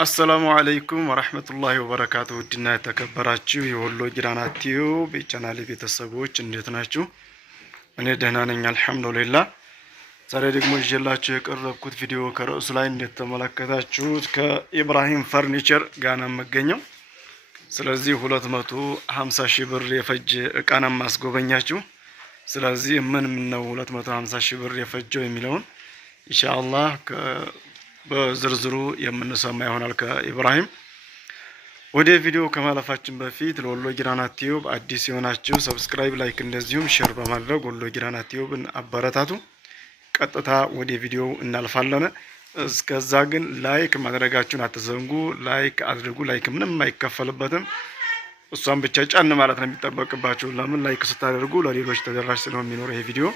አሰላሙ አለይኩም ወራህመቱላሂ ወበረካቱ። ውድና የተከበራችሁ የወሎ ጊራና ቲዩብ የቻናሌ ቤተሰቦች እንዴት ናችሁ? እኔ ደህና ነኝ አልሐምዱሊላህ። ዛሬ ደግሞ ይዤላችሁ የቀረብኩት ቪዲዮ ከርዕሱ ላይ እንደተመለከታችሁት ከኢብራሂም ፈርኒቸር ጋር ነው የምገኘው። ስለዚህ 250 ሺህ ብር የፈጀ እቃ ነው ማስጎበኛችሁ። ስለዚህ ምን ነው 250 ሺህ ብር የፈጀው የሚለውን ኢንሻአላህ በዝርዝሩ የምንሰማ ይሆናል ከኢብራሂም። ወደ ቪዲዮ ከማለፋችን በፊት ለወሎ ጊራና ቲዩብ አዲስ የሆናችሁ ሰብስክራይብ፣ ላይክ እንደዚሁም ሼር በማድረግ ወሎ ጊራና ቲዩብን አበረታቱ። ቀጥታ ወደ ቪዲዮ እናልፋለን። እስከዛ ግን ላይክ ማድረጋችሁን አትዘንጉ። ላይክ አድርጉ። ላይክ ምንም አይከፈልበትም። እሷን ብቻ ጫን ማለት ነው የሚጠበቅባችሁ። ለምን ላይክ ስታደርጉ ለሌሎች ተደራሽ ስለሚኖር ይሄ ቪዲዮ።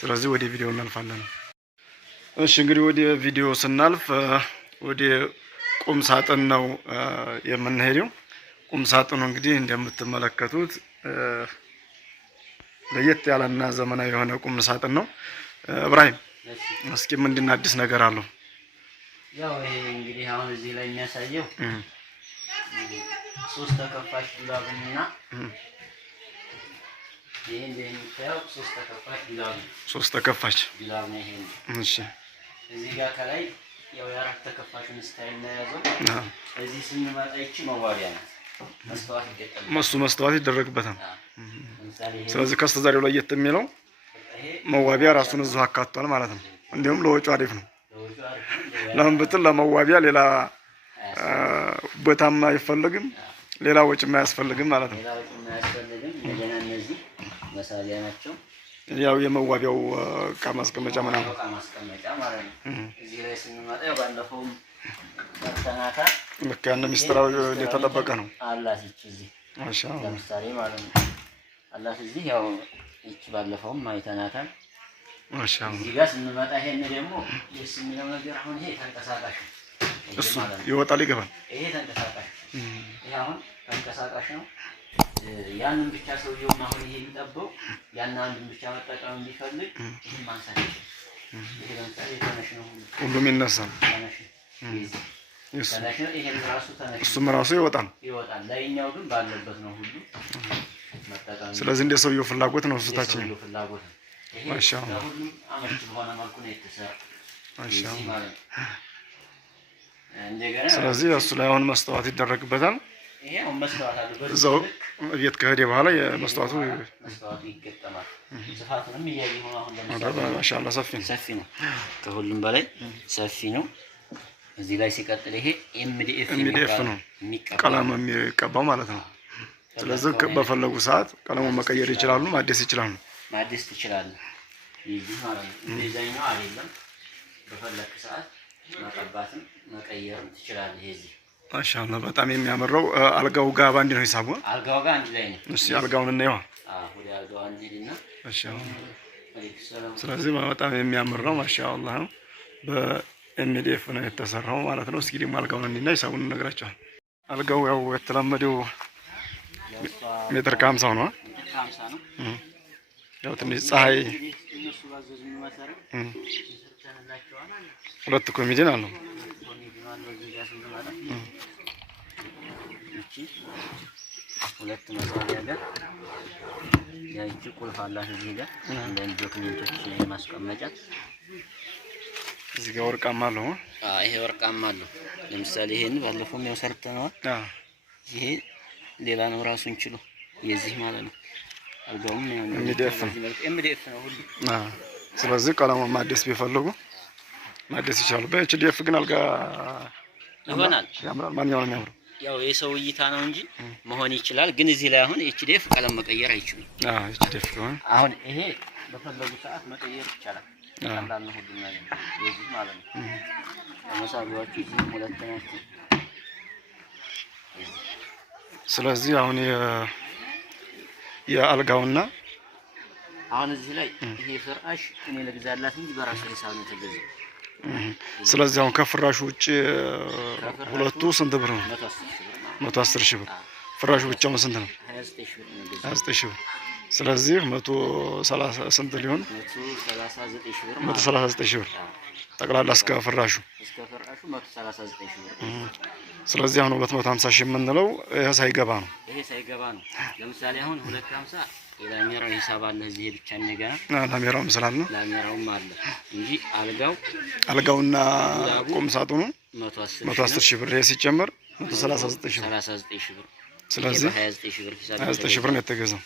ስለዚህ ወደ ቪዲዮ እናልፋለን። እሺ እንግዲህ ወደ ቪዲዮ ስናልፍ ወደ ቁም ሳጥን ነው የምንሄደው። ቁም ሳጥኑ እንግዲህ እንደምትመለከቱት ለየት ያለና ዘመናዊ የሆነ ቁም ሳጥን ነው። ኢብራሂም እስኪ ምንድን አዲስ ነገር አለው? ያው ይሄ እንግዲህ አሁን እዚህ ላይ የሚያሳየው 3 ተከፋች ዱላብና ይሄ እንደሚታየው 3 ተከፋች ዱላብ ነው። 3 ተከፋች ዱላብ ነው ይሄ። እሺ እዚህ ጋር ከላይ ያው የአራት ተከፋቹን ስታይል ነው ያዘው። እዚህ ስንመጣ ይቺ መዋቢያ ናት። መስተዋት ይደረግበታል። ስለዚህ ከስተዛሬው ላይ የሚለው መዋቢያ ራሱን እዛው አካቷል ማለት ነው። እንዲሁም ለወጪው አሪፍ ነው። ለምን ብትል ለመዋቢያ ሌላ ቦታም አይፈልግም፣ ሌላ ወጪም አያስፈልግም ማለት ነው። ሌላ ወጪም አያስፈልግም። እንደገና እነዚህ መሳቢያ ናቸው። ያው የመዋቢያው እቃ ማስቀመጫ ምናምን እቃ ማስቀመጫ ማለት ነው። እዚህ ላይ ስንመጣ ያው ባለፈውም ተናታ ልክ ያን ሚስጥራው የተጠበቀ ነው አላት። እዚህ ማሻአላህ ለምሳሌ ማለት ነው አላት። እዚህ ያው እቺ ባለፈውም አይተናታል ማሻአላህ። እዚህ ጋር ስንመጣ ይሄን ደግሞ ደስ የሚለው ነገር አሁን ይሄ ተንቀሳቃሽ ነው። እሱ ይወጣል ይገባል። ይሄ ተንቀሳቃሽ ይሄ አሁን ተንቀሳቃሽ ነው። ያንን ብቻ ሰውየው አሁን ይሄ የሚጠበው ያን አንዱን ብቻ መጠቀም እንዲፈልግ ይሄን ማንሳት ይችላል። ይሄ ለምሳሌ ተነሽ ነው ሁሉም ይነሳል። ተነሽ ተነሽ ይሄን ራሱ ተነሽ እሱም ራሱ ይወጣል። ላይኛው ግን ባለበት ነው ሁሉ መጠቀም። ስለዚህ እንደ ሰውየው ፍላጎት ነው እሱታችን ሰውየው ፍላጎት ነው። ይሄ ማሻአላህ ሁሉም አመች በሆነ መልኩ ነው የተሰራ ማሻአላህ። እንደገና ስለዚህ እሱ ላይ አሁን መስተዋት ይደረግበታል። ይሄ አሁን መስተዋት አለ እዛው ቤት ከሄደ በኋላ የመስተዋቱ ይገጠማል። ስፋቱንም እያየሁ አሁን ለምሳሌ ማሻአላህ ሰፊ ነው። ከሁሉም በላይ ሰፊ ነው። እዚህ ላይ ሲቀጥል ይሄ ኤምዲኤፍ ነው ቀለም የሚቀባው ማለት ነው። ስለዚህ በፈለጉ ሰዓት ቀለሙን መቀየር ይችላሉ፣ ማደስ ይችላሉ። ማደስ ትችላለህ ይህ ማለት ነው። እንደዛኛው አይደለም። በፈለክ ሰዓት መቀባትም መቀየርም ትችላለህ። እዚህ ማሻአላህ በጣም የሚያምረው አልጋው ጋር ባንድ ነው ሂሳቡ። አልጋው ጋር አንድ ላይ ነው። እሺ አልጋውን እናየው። ወደ አልጋው አንሄድና ማሻአላህ። ስለዚህ በጣም የሚያምር ነው ማሻአላህ ነው። በኤምዲኤፍ ነው የተሰራው ማለት ነው። እስኪ ደግሞ አልጋውን እንዲና ሂሳቡን እንነግራቸዋለን። አልጋው ያው የተለመደው ሜትር ከ50 ነው። ያው ትንሽ ፀሐይ እነሱ ባዘዙኝ መሰረት ሰርተንላቸዋል። 2 ኮሚዲን አለው። ሁለት መሳቢያ ጋር ያቺ ቁልፍ አላት። እዚህ ጋር እንደ ዶክመንቶች ማስቀመጫ እዚህ ጋር ወርቃማ አለው። ይሄ ወርቃማ አለው። ለምሳሌ ይሄን ባለፈው ነው ሰርተነዋል። ይሄ ሌላ ነው ራሱን ችሎ የዚህ ማለት ነው። አልጋውም ኤምዲኤፍ ነው ሁሉ። ስለዚህ ቀለሙን ማደስ ቢፈልጉ ማደስ ይችላሉ። በኤችዲኤፍ ግን አልጋ ይሆናል ያምራል። ማንኛው ነው የሚያምረው? ያው የሰው እይታ ነው እንጂ መሆን ይችላል። ግን እዚህ ላይ አሁን ኤችዲኤፍ ቀለም መቀየር አይችሉም። ኤችዲኤፍ ከሆነ አሁን ይሄ በፈለጉ ሰዓት መቀየር ይቻላል። ቀላል ነው ሁሉ ነገር የዚህ ማለት ነው። መሳቢያዎቹ እዚህ ሁለት ናቸው። ስለዚህ አሁን የአልጋውና አሁን እዚህ ላይ ይሄ ፍራሽ እኔ ለግዛላት እንጂ በራሱ ሂሳብ ነው የተገዛው። ስለዚህ አሁን ከፍራሹ ውጪ ሁለቱ ስንት ብር ነው? 110 ሺህ ብር። ፍራሹ ብቻውን ስንት ነው? 29 ሺህ ብር። ስለዚህ 130 ስንት ሊሆን 139 ሺህ ብር ጠቅላላ እስከ ፍራሹ 139 ሺህ ብር። ስለዚህ አሁን 250 ሺህ የምንለው ይሄ ሳይገባ ነው። ይሄ ሳይገባ ነው። ለምሳሌ አሁን 250 የላሜራው ሂሳብ አለ እዚህ ብቻ እንደገና ላሜራውም ስላለ ነው ላሜራውም አለ እንጂ አልጋውና ቁም ሳጥኑ 110 ሺህ ብር ሲጨመር 139 ሺህ ብር። ስለዚህ 29 ሺህ ብር ነው የተገዛው።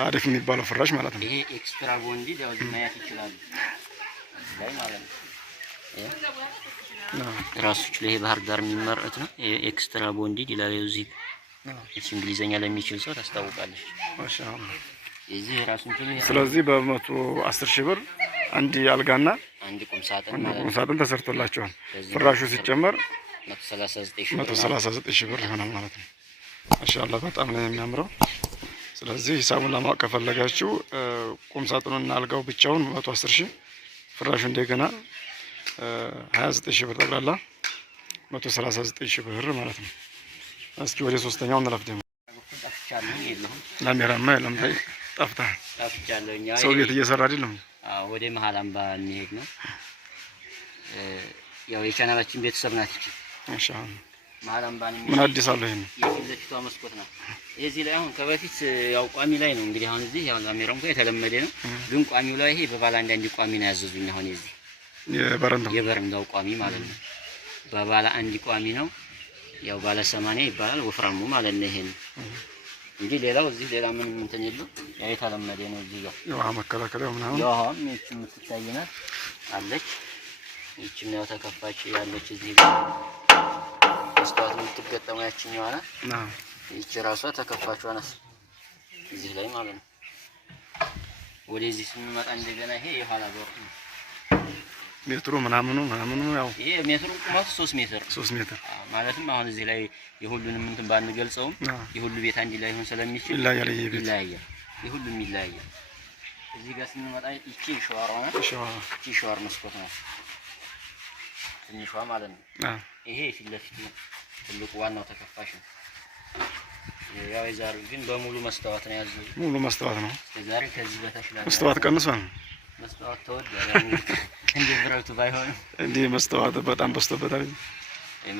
አሪፍ የሚባለው ፍራሽ ማለት ነው። ይሄ ኤክስትራ ቦንዲ ያው ማየት ይችላል ላይ ማለት ነው። ራሱ ይሄ ባህር ዳር የሚመረት ነው። ኤክስትራ ቦንዲ ይላል እዚህ እንግሊዘኛ ለሚችል ሰው ታስታውቃለች። ማሻአላ እዚህ ራሱን ስለዚህ በ110 ሺህ ብር አንድ አልጋና አንድ ቁም ሳጥን ተሰርቶላቸዋል። ፍራሹ ሲጨመር 139 ሺህ ብር ይሆናል ማለት ነው። ማሻአላ በጣም ነው የሚያምረው። ስለዚህ ሂሳቡን ለማወቅ ከፈለጋችሁ ቁም ሳጥኑና አልጋው ብቻውን 110 ሺህ ፍራሹ እንደገና 29 ሺህ ብር ጠቅላላ 139 ሺህ ብር ማለት ነው። እስኪ ወደ ሶስተኛው እንለፍ። ደግሞ ላሜራማ የለም ጠፍቻለሁ። ሰው ቤት እየሰራ አይደለም። ወደ መሀል አምባ እንሄድ ነው። ያው የቻናላችን ቤተሰብ ናት እቺ። ማሻአላ መሀል አምባ ነው። ምን አዲስ አለ? ይሄን የፊትለፊቷ መስኮት ናት። እዚህ ላይ አሁን ከበፊት ያው ቋሚ ላይ ነው እንግዲህ አሁን እዚህ ያው ላሜራው እንኳን የተለመደ ነው፣ ግን ቋሚው ላይ ይሄ በባለ አንድ ቋሚ ነው ያዘዙኝ። አሁን እዚህ የበረንዳው ቋሚ ማለት ነው። በባለ አንድ ቋሚ ነው። ያው ባለ 80 ይባላል ወፍራሙ ማለት ነው። ይሄን እንጂ ሌላው እዚህ ሌላ ምን እንትን የለው ያው የተለመደ ነው። እዚህ ጋር ያው መከላከያው ምናምን ያው እቺ የምትታየናት አለች። እቺም ያው ተከፋች ያለች እዚህ ጋር መስታወት የምትገጠመው ያቺኛዋ ናት። እቺ ራሷ ተከፋቿ ናት እዚህ ላይ ማለት ነው። ወደዚህ ስንመጣ እንደገና ይሄ የኋላ በር ነው። ሜትሩ ምናምኑ ያው ይሄ ሜትሩ ቁመቱ 3 ሜትር ማለትም አሁን እዚህ ላይ የሁሉንም እንትን ባንገልጸውም የሁሉ ቤት አንድ ላይ ሆን ስለሚችል ይለያያል። የሁሉም ይለያያል። እዚህ ጋር ስንመጣ እቺ ሸዋሯ ናት። እቺ ሸዋር መስኮት ናት ትንሿ ማለት ነው። ይሄ ፊት ለፊት ነው ትልቁ ዋናው ተከፋሽ ነው። ያው የዛሬው ግን በሙሉ መስታወት ነው ያዘው። ሙሉ መስታወት ነው። ዛሬ ከዚህ በታች ላይ መስታወት ቀንሷል። መስታወት ተወደደ እንዴ ብራቱ ባይሆን እንዴ መስታወት በጣም በዝቶበታል።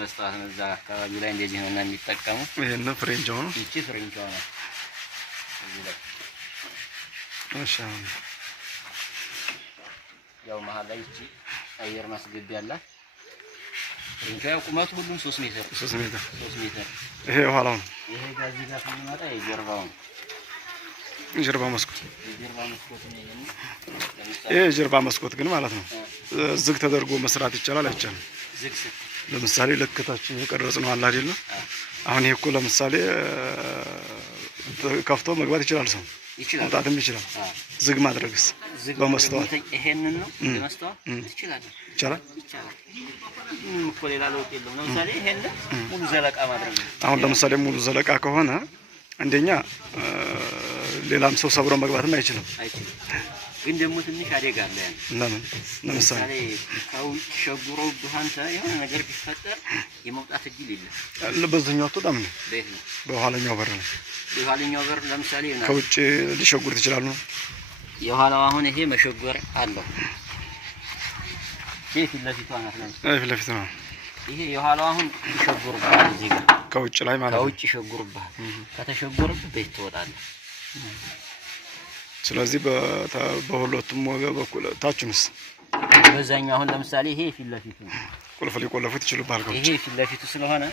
መስታወት ነው እዛ አካባቢ ላይ እንደዚህ ነው እና የሚጠቀሙ ይሄን ፍሬንቻው ነው። እቺ ፍሬንቻው ነው እዚህ ላይ ማሻአላ። ያው መሀል ላይ እቺ አየር ማስገቢያ አላት። ፍሬንቻው ቁመቱ ሁሉም 3 ሜትር። ይሄ የኋላው ነው። ይሄ ጋዚህ ጋር ስንመጣ የጀርባው ነው። የጀርባ መስኮት ይሄ የጀርባ መስኮት ግን ማለት ነው ዝግ ተደርጎ መስራት ይቻላል አይቻልም? ለምሳሌ ለከታችን የቀረጽ ነው አለ አይደል? አሁን ይሄ እኮ ለምሳሌ ከፍቶ መግባት ይችላል፣ ሰው መውጣትም ይችላል። ዝግ ማድረግስ በመስታወት ይሄንን ነው በመስታወት ይችላል። እኮ ሌላ ለውጥ የለውም። ለምሳሌ ይሄን ሙሉ ዘለቃ ማድረግ ነው። አሁን ለምሳሌ ሙሉ ዘለቃ ከሆነ አንደኛ ሌላም ሰው ሰብሮ መግባትም አይችልም። ግን ደግሞ ትንሽ አደጋ አለ። ለምን ለምሳሌ ከውጭ ሸጉሮ ብሃንተ የሆነ ነገር ቢፈጠር የመውጣት እድል የለም። በዛኛው አትወጣም ነው በኋላኛው በር ነው። በኋላኛው በር ለምሳሌ ከውጭ ሊሸጉር ይችላል ነው። የኋላው አሁን ይሄ መሸጎር አለው። ፊት ለፊቷ ናት ነው። ፊት ለፊት ነው። ይሄ የኋላው አሁን ይሸጉርባል እዚህ ጋር ከውጭ ላይ ማለት ነው። ከውጭ ይሸጉርባል። ከተሸጎረብ ቤት ትወጣለህ። ስለዚህ በሁለቱም ወገን በኩል ታችንስ በዛኛው አሁን ለምሳሌ ይሄ ፊት ለፊቱ ነው። ቁልፍ ሊቆልፉት ይችላል። ይሄ ፊት ለፊቱ ስለሆነ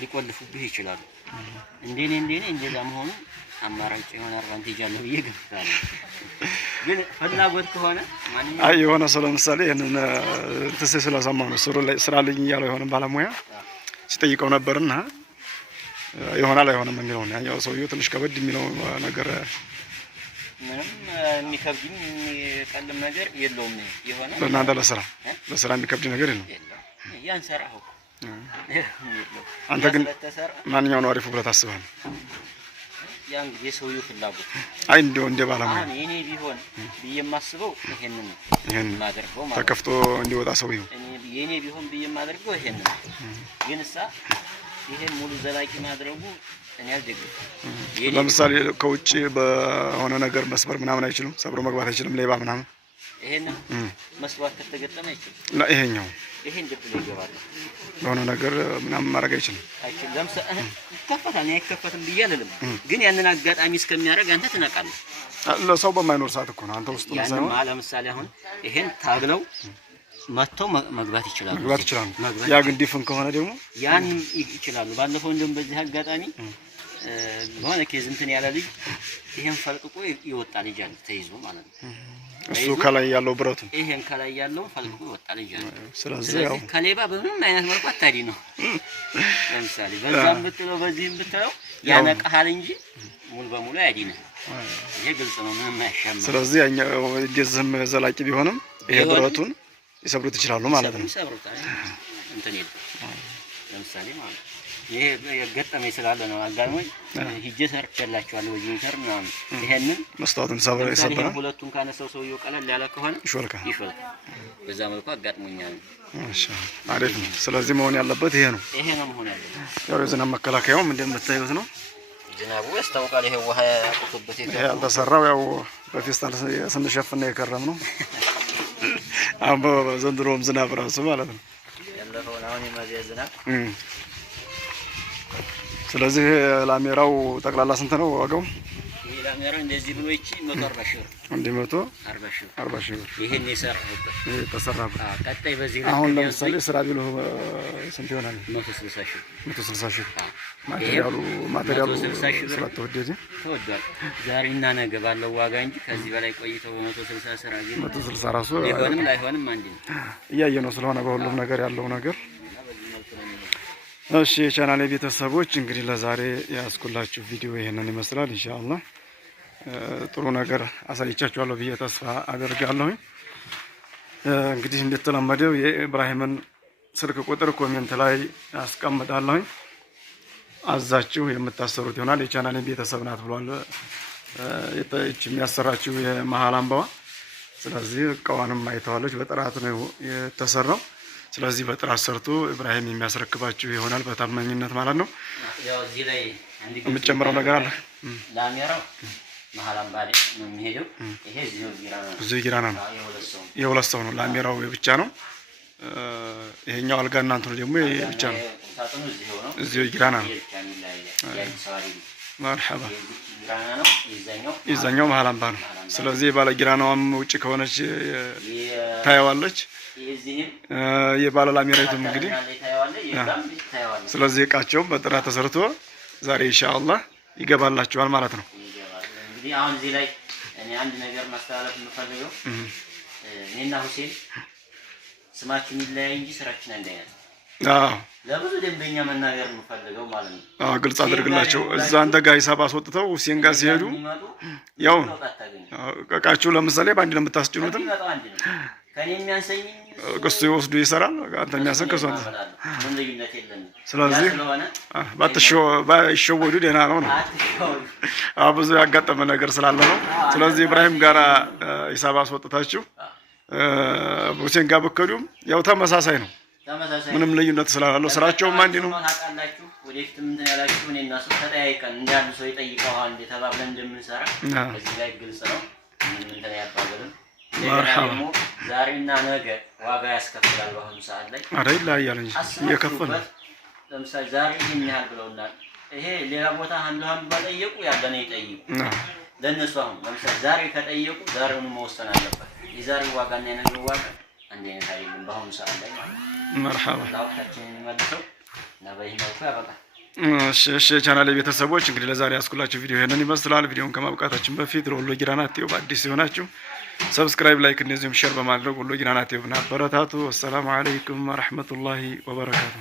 ሊቆልፉብህ ይችላሉ። እንደኔ እንደዛ መሆኑ አማራጭ የሆነ አድቫንቴጅ አለው ብዬ ገምታለሁ። ግን ፍላጎት ከሆነ ማንኛውም አይ የሆነ ሰው ለምሳሌ ይሄንን ትስ ስለሰማው ነው ስራ ላይ ያለው የሆነ ባለሙያ ሲጠይቀው ነበርና ይሆናል አይሆንም የሚለው ነው። ያው ሰውየው ትንሽ ከበድ የሚለው ነገር ምንም የሚከብድም የሚቀልም ነገር የለውም። የሆነ ለእናንተ ለስራ የሚከብድ ነገር የለም። ያን ሰራው አንተ ግን ማንኛው ነው አሪፉ ብለህ ታስባለህ? ያን የሰውየው ፍላጎት አይ እንደው እንደ ባለሙያ እኔ ቢሆን ብዬ የማስበው ይሄንን ነው። ማድረገው ማለት ተከፍቶ እንዲወጣ ሰውየው የኔ ቢሆን ብዬ የማደርገው ይሄንን ግን እሳ ይሄን ሙሉ ዘላቂ ማድረጉ እኔ አልደግፍም። ለምሳሌ ከውጭ በሆነ ነገር መስበር ምናምን አይችልም፣ ሰብሮ መግባት አይችልም፣ ሌባ ምናምን ይሄን መስዋዕት ከተገጠመ አይችልም። ይሄኛው ይሄን ድብል ይገባል በሆነ ነገር ምናምን ማድረግ አይችልም። ለምሳሌ ይከፈታል፣ አይከፈትም ብዬ አልልም፣ ግን ያንን አጋጣሚ እስከሚያደርግ አንተ ትነቃለህ። ለሰው በማይኖር ሰዓት እኮ ነው አንተ ውስጥ ነው ሳይሆን ለምሳሌ አሁን ይሄን ታግለው መጥተው መግባት ይችላሉ። ያ ግን ዲፍን ከሆነ ደግሞ ያን ይችላሉ። ባለፈው እንደውም በዚህ አጋጣሚ በሆነ ኬዝ እንትን ያለ ልጅ ይሄን ፈልቅቆ ይወጣ ልጅ አለ ተይዞ ማለት ነው። እሱ ከላይ ያለው ብረቱ ይሄን ከላይ ያለው ፈልቅቆ ይወጣ ልጅ አለ። ስለዚህ ያው ከሌባ በምንም አይነት መልኩ አታዲ ነው። ለምሳሌ በዛም ብትለው በዚህም ብትለው ያነቃሃል እንጂ ሙሉ በሙሉ ያዲነ። ይሄ ግልጽ ነው፣ ምንም አያሻማ። ስለዚህ ያኛው እንደዚህም ዘላቂ ቢሆንም ይሄ ብረቱን ይሰብሩት ይችላሉ ማለት ነው። ይሰብሩታል እንትን ይል ለምሳሌ ማለት ይሄ የገጠመኝ ስላለ ነው። አጋጣሚ ሂጄ ሰርቼላችኋለሁ በዚህ ኢንተር ምናምን ይሄንን መስታወቱን ሰብረ ይሰብራል። ሁለቱን ካነሳው ሰውየው ቀለል ያለ ከሆነ ይሾልካል። በዛ መልኩ አጋጥሞኛል። እሺ አሪፍ ነው። ስለዚህ መሆን ያለበት ይሄ ነው። ይሄ ነው መሆን ያለበት። ያው የዝናብ መከላከያውም እንደምታዩት ነው። ዝናቡ ያስታውቃል። ይሄ ውሃ ያቆጡበት ይሄ ያልተሰራው ያው በፌስታል ስንሸፍን የከረም ነው። አሁን በዘንድሮም ዝናብ ራሱ ማለት ነው ያለፈው አሁን የማዚያ ዝናብ። ስለዚህ ላሜራው ጠቅላላ ስንት ነው ዋጋው? ይሄ ላሜራው እንደዚህ ብሎ እቺ 140 ሺህ ብር 140 ሺህ ብር ይሄን የሰራሁበት ይሄ ተሰራበት። ቀጣይ በዚህ አሁን ለምሳሌ ስራ ቢሉ ስንት ይሆናል? 160 ሺህ 160 ሺህ ማቴሪያሉ ስለተወደደ ተወዷል። ዛሬና ነገ ባለው ዋጋ እንጂ ከዚህ በላይ ቆይተው 160 ስራ ግን 160 ራሱ ሊሆንም ላይሆንም አንድ ነው። እያየ ነው ስለሆነ በሁሉም ነገር ያለው ነገር። እሺ የቻናሌ ቤተሰቦች እንግዲህ ለዛሬ ያስኩላችሁ ቪዲዮ ይሄንን ይመስላል። ኢንሻአላህ ጥሩ ነገር አሳይቻችኋለሁ ብዬ ተስፋ አደርጋለሁ። እንግዲህ እንደተለመደው የኢብራሂምን ስልክ ቁጥር ኮሜንት ላይ አስቀምጣለሁ። አዛችሁ የምታሰሩት ይሆናል። የቻናሌ ቤተሰብ ናት ብሏል እቺ የሚያሰራችሁ የመሃል አምባዋ። ስለዚህ እቃዋንም አይተዋለች። በጥራት ነው የተሰራው። ስለዚህ በጥራት ሰርቶ ኢብራሂም የሚያስረክባችሁ ይሆናል በታማኝነት ማለት ነው። ያው እዚህ ላይ የምትጨምረው ነገር አለ? ላሜራው መሃል አምባ ነው የሚሄደው። ይሄ እዚሁ ጊራና ነው። የሁለት ሰው ነው። ላሜራው ብቻ ነው። ይሄኛው አልጋ እናንተ ነው ደግሞ ይሄ ብቻ ነው። እዚሁ ጊራና ነው። መርሐባ ይዛኛው መሃል አምባ ነው። ስለዚህ ባለ ጊራናዋም ውጪ ከሆነች ታየዋለች። የባለ ላሜራይቱም እንግዲህ ስለዚህ እቃቸውም በጥራት ተሰርቶ ዛሬ ኢንሻአላህ ይገባላችኋል ማለት ነው። እንግዲህ አሁን እዚህ ላይ እኔ አንድ ነገር ማስተላለፍ የምፈልገው እኔና ሁሴን ስማችን ይለያይ እንጂ ስራችን አንድ አይነት ነው። ለብዙ ደንበኛ መናገር የምፈልገው ማለት ነው። ግልጽ አድርግላቸው። እዛ አንተ ጋር ሂሳብ አስወጥተው ሁሴን ጋር ሲሄዱ ያው እቃችሁ ለምሳሌ በአንድ ነው የምታስጭኑትም ከኔ የሚያንሰኝ እሱ ይወስዱ ይሰራል። አንተ የሚያንሰኝ ከሱ አንተ። ምን ልዩነት የለም። ስለዚህ ባይሸወዱ ደህና ነው ነው። ብዙ ያጋጠመ ነገር ስላለ ነው። ስለዚህ ኢብራሂም ጋራ ሂሳብ አስወጥታችሁ ሁሴን ጋር ብትከዱም ያው ተመሳሳይ ነው። ምንም ልዩነት ስላላለው ስራቸውም አንድ ነው። ታውቃላችሁ ወደፊትም እንትን ያላችሁ እኔ እና እሱ ተጠያይቀን እንዳሉ ሰው ይጠይቀዋል እንደ ተባብለን እንደምንሰራ እዚህ ላይ ግልጽ ነው። ምንም እንትን ያባበልን መርሐባ ዛሬና ነገ ዋጋ ያስከፍላል። በአሁኑ ሰዓት ላይ አይደል ያያል እንጂ እየከፈለ ለምሳሌ ዛሬ ይሄን ያህል ብለውናል። ይሄ ሌላ ቦታ አንዱ ባጠየቁ ያለነ ይጠይቁ ለነሱ አሁን ለምሳሌ ዛሬ ከጠየቁ ዛሬውን መወሰን አለበት። የዛሬ ዋጋና የነገ ዋጋ አንድ አይነት አይደለም በአሁኑ ሰዓት ላይ ማለት ነው። መርሐባ ላውቃችንን መልሰው እና በዚህ መልኩ ያበቃል። እሺ ቻናሌ ቤተሰቦች እንግዲህ ለዛሬ ያስኩላችሁ ቪዲዮ ይሄንን ይመስላል። ቪዲዮውን ከማብቃታችን በፊት ለወሎ ጊራና ቲዩብ አዲስ የሆናችሁ ሰብስክራይብ፣ ላይክ እንደዚሁም ሼር በማድረግ ወሎ ጊራና ቲዩብን አበረታቱ። ወሰላሙ አለይኩም ወራህመቱላሂ ወበረካቱ።